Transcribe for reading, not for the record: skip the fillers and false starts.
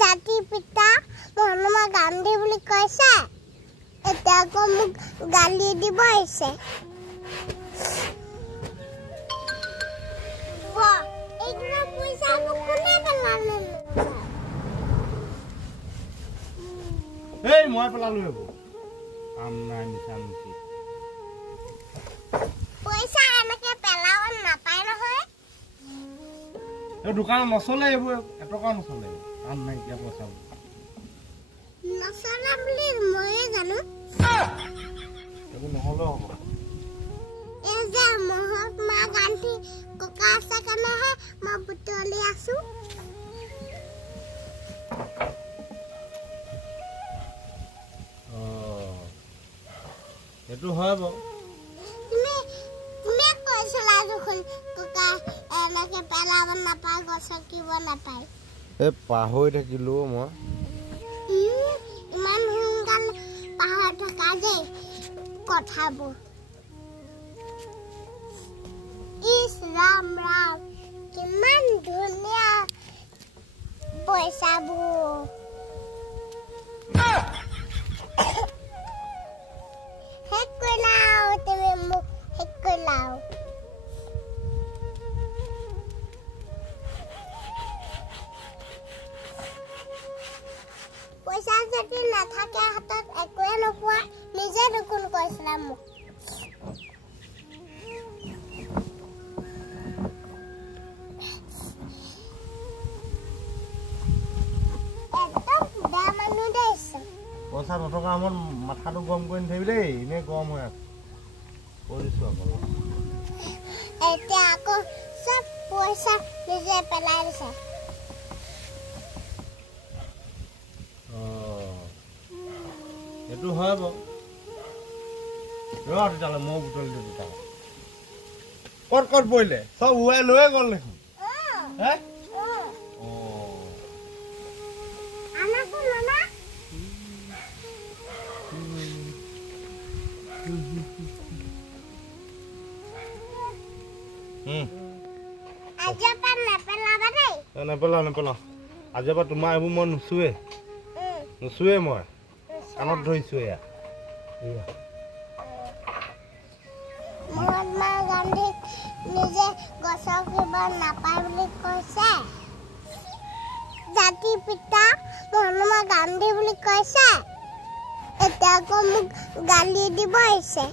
জাতি পিতা মহাত্মা গান্ধী বুলি কৈছে এটা আকৌ মোক গালি দিব আহিছে এইগুলা পয়সা কোনে পেলালে এই মই পেলালো এব কাম নাই মিছামিছি পয়সা এনেকে পেলাব নাপায় নহয় এই দোকান নচলে এইবোৰ এটকা নচলে কাম নাই কিয় পইচা নচলে বুলি ময়ে জানো এইবোৰ নহ'লে হ'ব এই যে মহাত্মা গান্ধী ককা আছে কাৰণেহে মই বুটলি আছো এইটো হয় বাৰু তুমি কৈছিলা দেখোন ককা এনেকে পেলাব নাপায় গছৰ কিব নাপায় এই পাহৰি থাকিলো মই ইমান সোনকাল পাহৰি থকা যে কথাবোৰ ইছ ৰাম ৰাম কিমান ধুনীয়া পইচাবোৰ হেক কৰিলাও তুমি মোক হেক কৰিলাও পইচা যদি নাথাকে হাতত একোৱে নোপোৱা নিজে দেখোন কৈছিলা মোক পইচা নথকা আমাৰ মাথাটো গম কৰি নাথাকিবি দেই এনে গৰম হৈ আছে কৰিছো আকৌ এতিয়া আকৌ সব পইচা নিজে পেলাই দিছে এইটো হয় বাৰু তেতিয়াহ'লে মই বুটলি দিওঁ তেতিয়াহ'লে ক'ত ক'ত পৰিলে চব উৰাই লৈয়ে গ'ল দেখোন হে নেপেলাও আজিৰ পৰা তোমাৰ এইবোৰ মই নুচুৱে মই কাণত ধৰিছো এয়া মহাত্মা গান্ধী নিজে গছৰ কিবা নাপায় বুলি কৈছে জাতি পিতা মহাত্মা গান্ধী বুলি কৈছে এতিয়া আকৌ মোক গালি দিব আহিছে